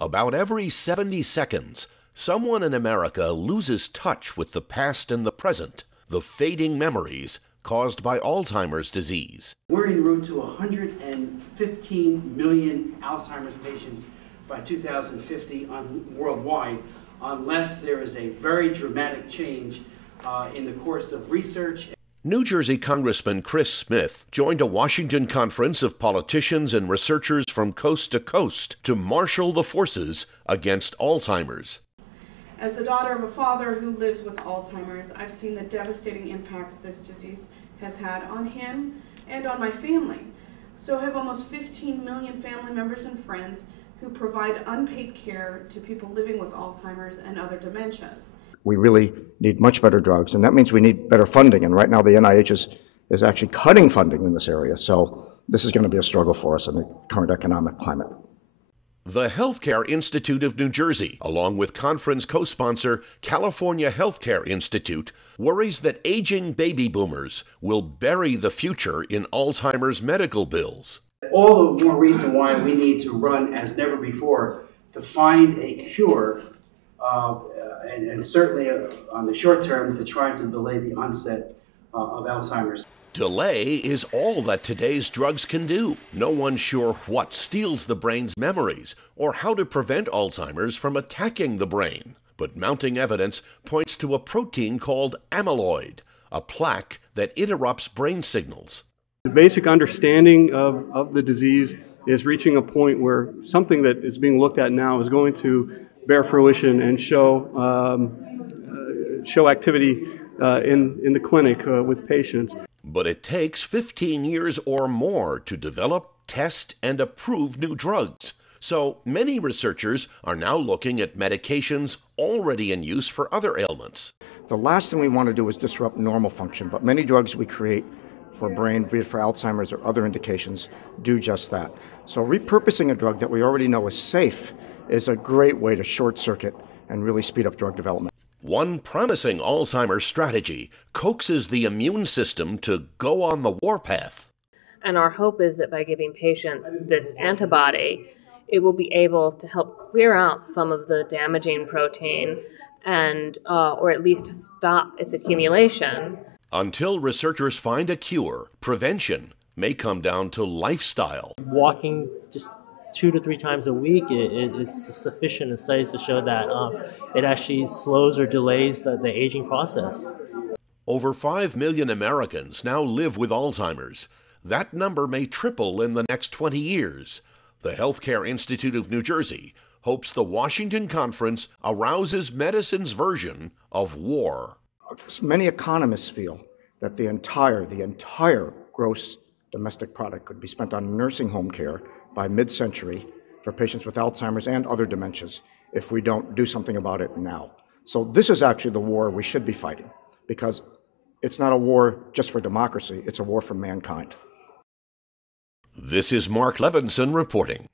About every 70 seconds, someone in America loses touch with the past and the present, the fading memories caused by Alzheimer's disease. We're en route to 115 million Alzheimer's patients by 2050 worldwide, unless there is a very dramatic change in the course of research. New Jersey Congressman Chris Smith joined a Washington conference of politicians and researchers from coast to coast to marshal the forces against Alzheimer's. As the daughter of a father who lives with Alzheimer's, I've seen the devastating impacts this disease has had on him and on my family. So have almost 15 million family members and friends who provide unpaid care to people living with Alzheimer's and other dementias. We really need much better drugs, and that means we need better funding. And right now the NIH is actually cutting funding in this area. So this is going to be a struggle for us in the current economic climate. The Healthcare Institute of New Jersey, along with conference co-sponsor California Healthcare Institute, worries that aging baby boomers will bury the future in Alzheimer's medical bills. All the more reason why we need to run as never before to find a cure, and certainly on the short term to try to delay the onset of Alzheimer's. Delay is all that today's drugs can do. No one's sure what steals the brain's memories or how to prevent Alzheimer's from attacking the brain. But mounting evidence points to a protein called amyloid, a plaque that interrupts brain signals. The basic understanding of the disease is reaching a point where something that is being looked at now is going to bear fruition and show activity in the clinic with patients. But it takes 15 years or more to develop, test, and approve new drugs. So many researchers are now looking at medications already in use for other ailments. The last thing we want to do is disrupt normal function, but many drugs we create for brain, be it for Alzheimer's or other indications, do just that. So repurposing a drug that we already know is safe is a great way to short circuit and really speed up drug development. One promising Alzheimer's strategy coaxes the immune system to go on the warpath. And our hope is that by giving patients this antibody, it will be able to help clear out some of the damaging protein and, or at least stop its accumulation. Until researchers find a cure, prevention may come down to lifestyle. Walking just 2 to 3 times a week is sufficient in studies to show that it actually slows or delays the aging process. Over 5 million Americans now live with Alzheimer's. That number may triple in the next 20 years. The Healthcare Institute of New Jersey hopes the Washington Conference arouses medicine's version of war. Many economists feel that the entire gross domestic product could be spent on nursing home care by mid-century for patients with Alzheimer's and other dementias if we don't do something about it now. So this is actually the war we should be fighting, because it's not a war just for democracy, it's a war for mankind. This is Mark Levinson reporting.